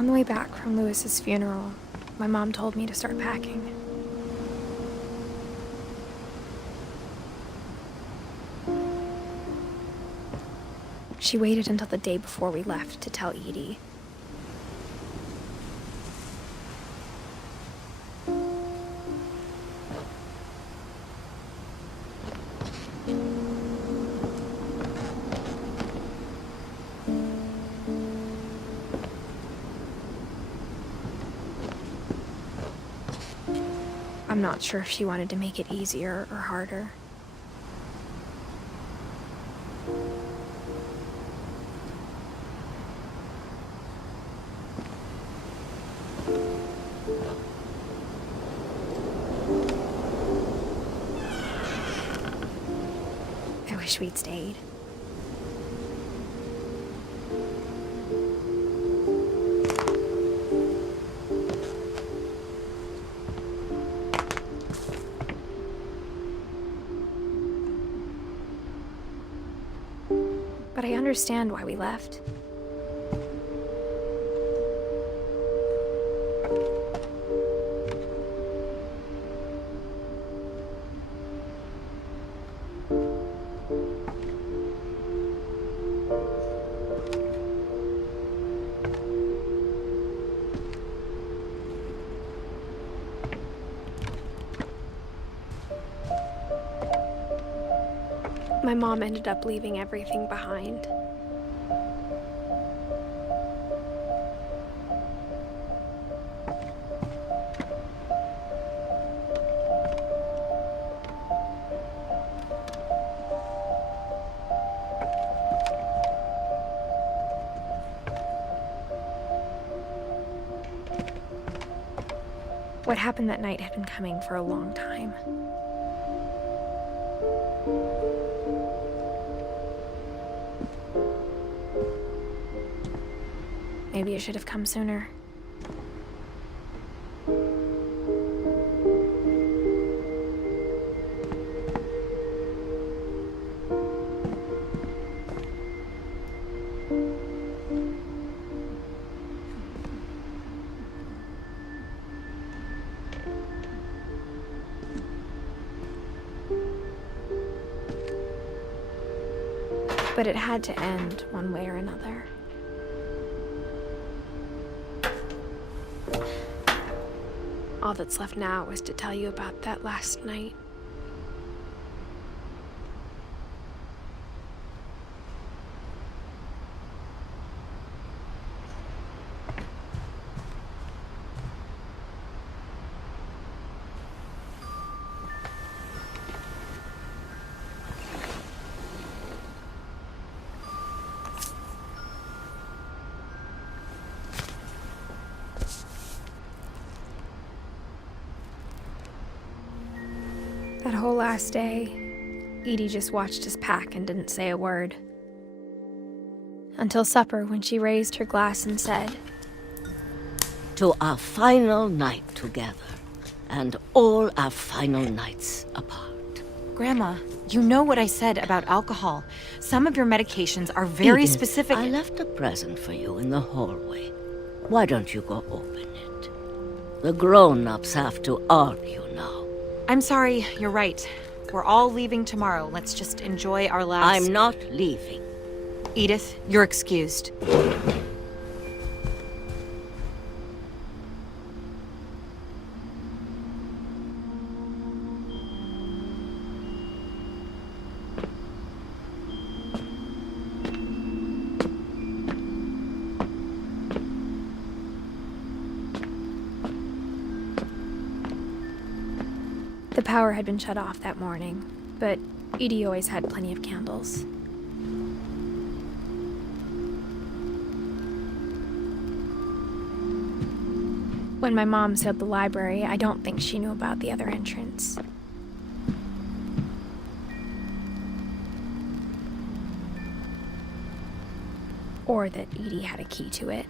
On the way back from Lewis's funeral, my mom told me to start packing. She waited until the day before we left to tell Edie. I'm not sure if she wanted to make it easier or harder. I wish we'd stayed. But I understand why we left. My mom ended up leaving everything behind. What happened that night had been coming for a long time. Maybe it should have come sooner. But it had to end one way or another. All that's left now is to tell you about that last night. That whole last day, Edie just watched us pack and didn't say a word. Until supper, when she raised her glass and said, "To our final night together, and all our final nights apart." Grandma, you know what I said about alcohol. Some of your medications are very Edith, specific. I left a present for you in the hallway. Why don't you go open it? The grown-ups have to argue now. I'm sorry, you're right. We're all leaving tomorrow. Let's just enjoy our last... I'm not leaving. Edith, you're excused. The power had been shut off that morning, but Edie always had plenty of candles. When my mom sealed the library, I don't think she knew about the other entrance. Or that Edie had a key to it.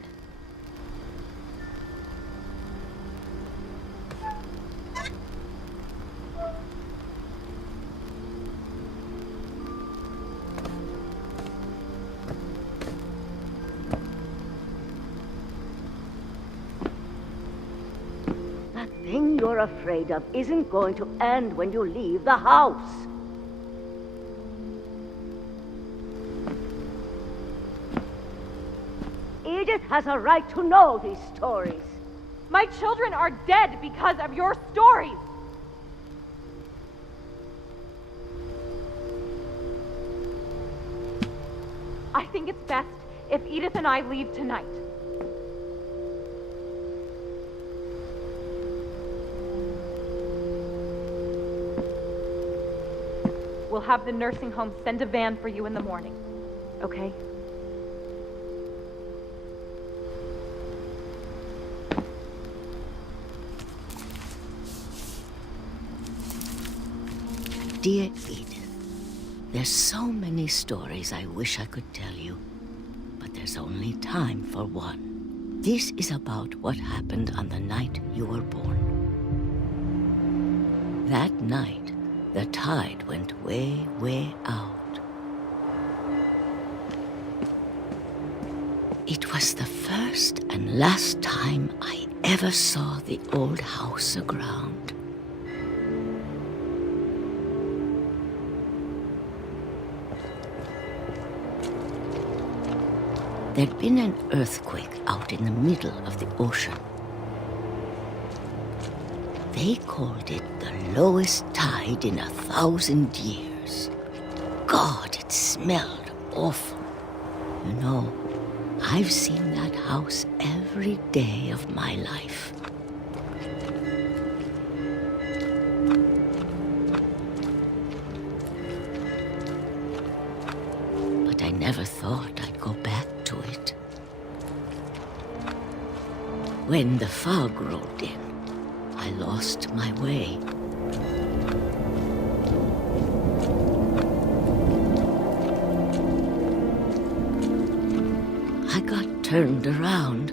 you're afraid of isn't going to end when you leave the house. Edith has a right to know these stories. My children are dead because of your stories! I think it's best if Edith and I leave tonight. We'll have the nursing home send a van for you in the morning, okay? Dear Edith, there's so many stories I wish I could tell you, but there's only time for one. This is about what happened on the night you were born. That night, the tide went way, way out. It was the first and last time I ever saw the old house aground. There'd been an earthquake out in the middle of the ocean. They called it the lowest tide in 1,000 years. God, it smelled awful. You know, I've seen that house every day of my life. But I never thought I'd go back to it. When the fog rolled in, I lost my way. I got turned around.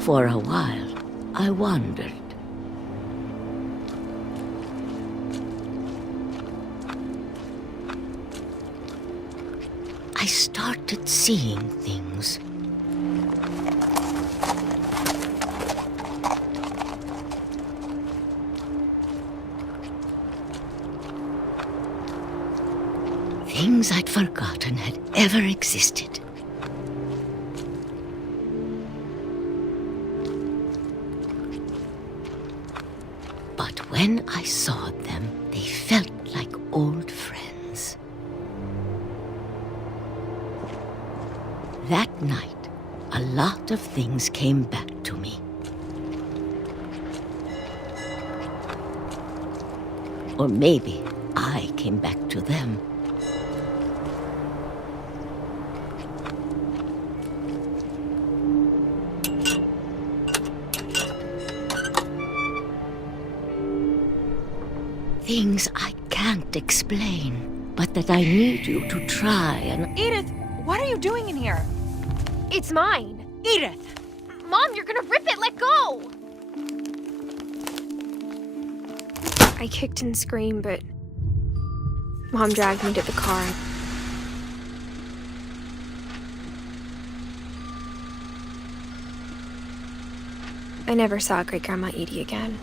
For a while, I wandered. I started seeing things. Things I'd forgotten had ever existed. But when I saw them, they felt like old friends. That night, a lot of things came back to me. Or maybe I came back to them. Things I can't explain, but that I need you to try and... Edith, what are you doing in here? It's mine. Edith! Mom, you're gonna rip it! Let go! I kicked and screamed, but Mom dragged me to the car. I never saw Great-Grandma Edie again.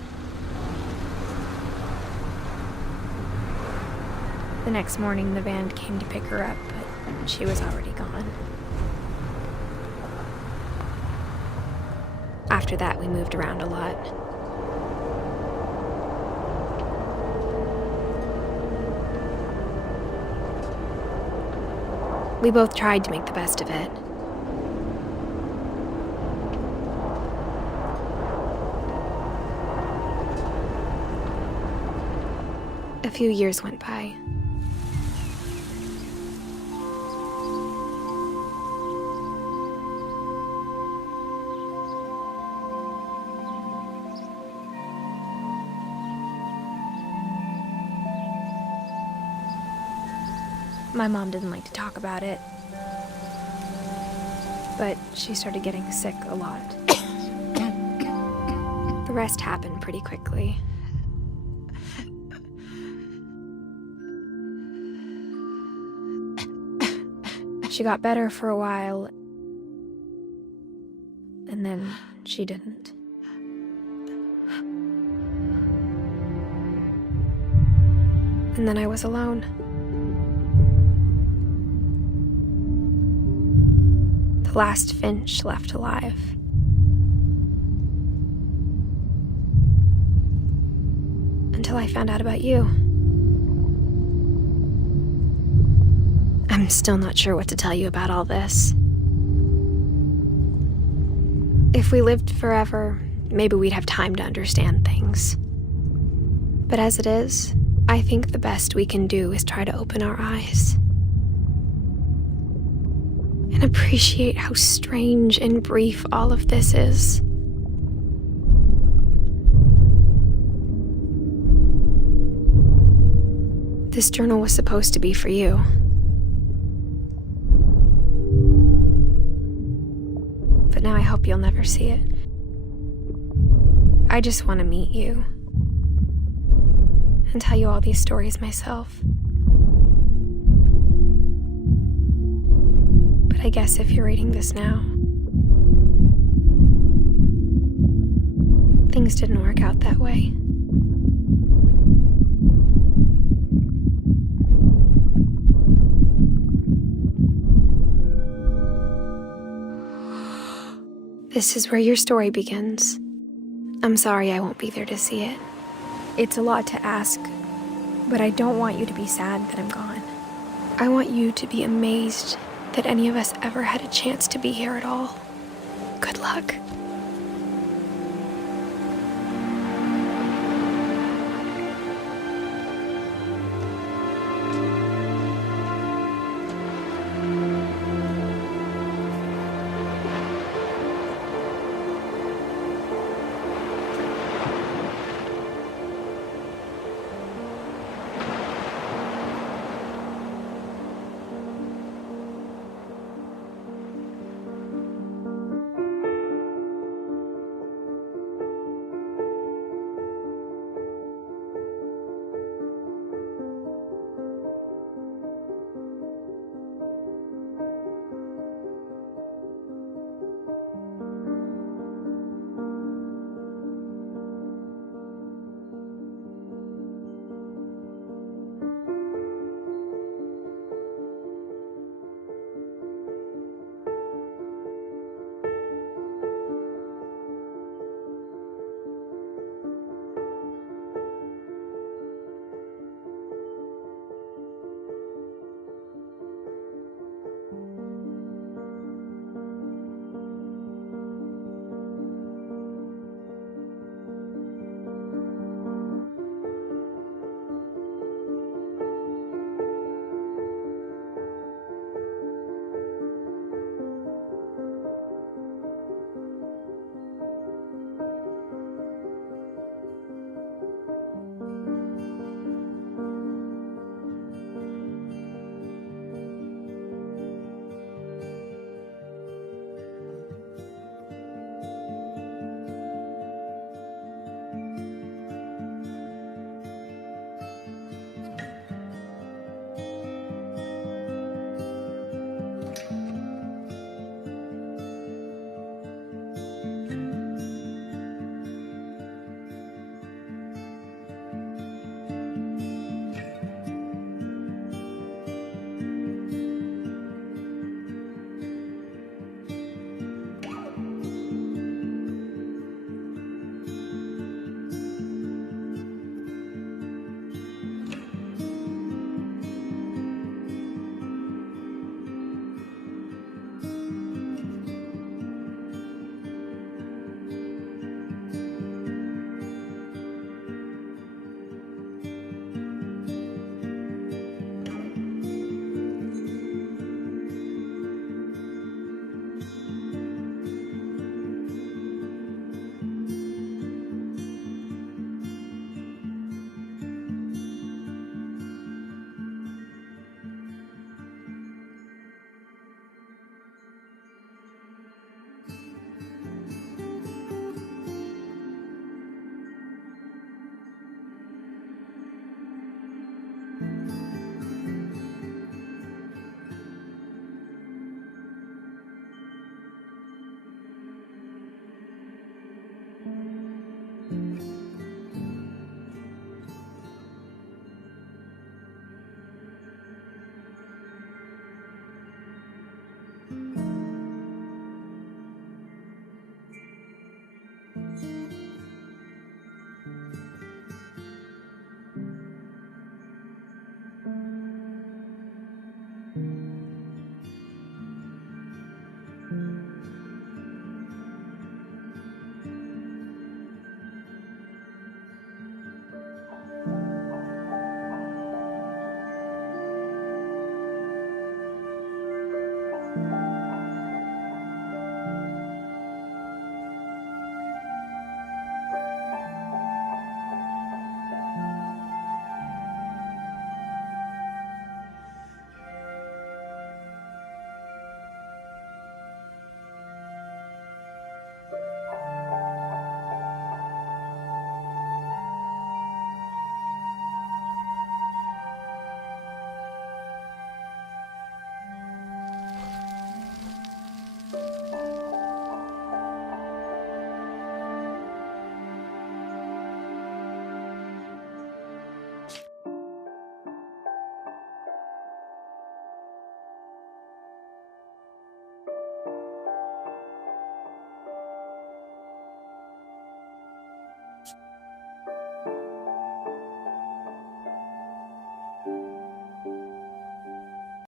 The next morning, the van came to pick her up, but she was already gone. After that, we moved around a lot. We both tried to make the best of it. A few years went by. My mom didn't like to talk about it. but she started getting sick a lot. The rest happened pretty quickly. She got better for a while, and then she didn't. And then I was alone. The last Finch left alive. Until I found out about you. I'm still not sure what to tell you about all this. If we lived forever, maybe we'd have time to understand things. But as it is, I think the best we can do is try to open our eyes and appreciate how strange and brief all of this is. This journal was supposed to be for you. But now I hope you'll never see it. I just want to meet you and tell you all these stories myself. But I guess if you're reading this now, things didn't work out that way. This is where your story begins. I'm sorry I won't be there to see it. It's a lot to ask, but I don't want you to be sad that I'm gone. I want you to be amazed that any of us ever had a chance to be here at all. Good luck.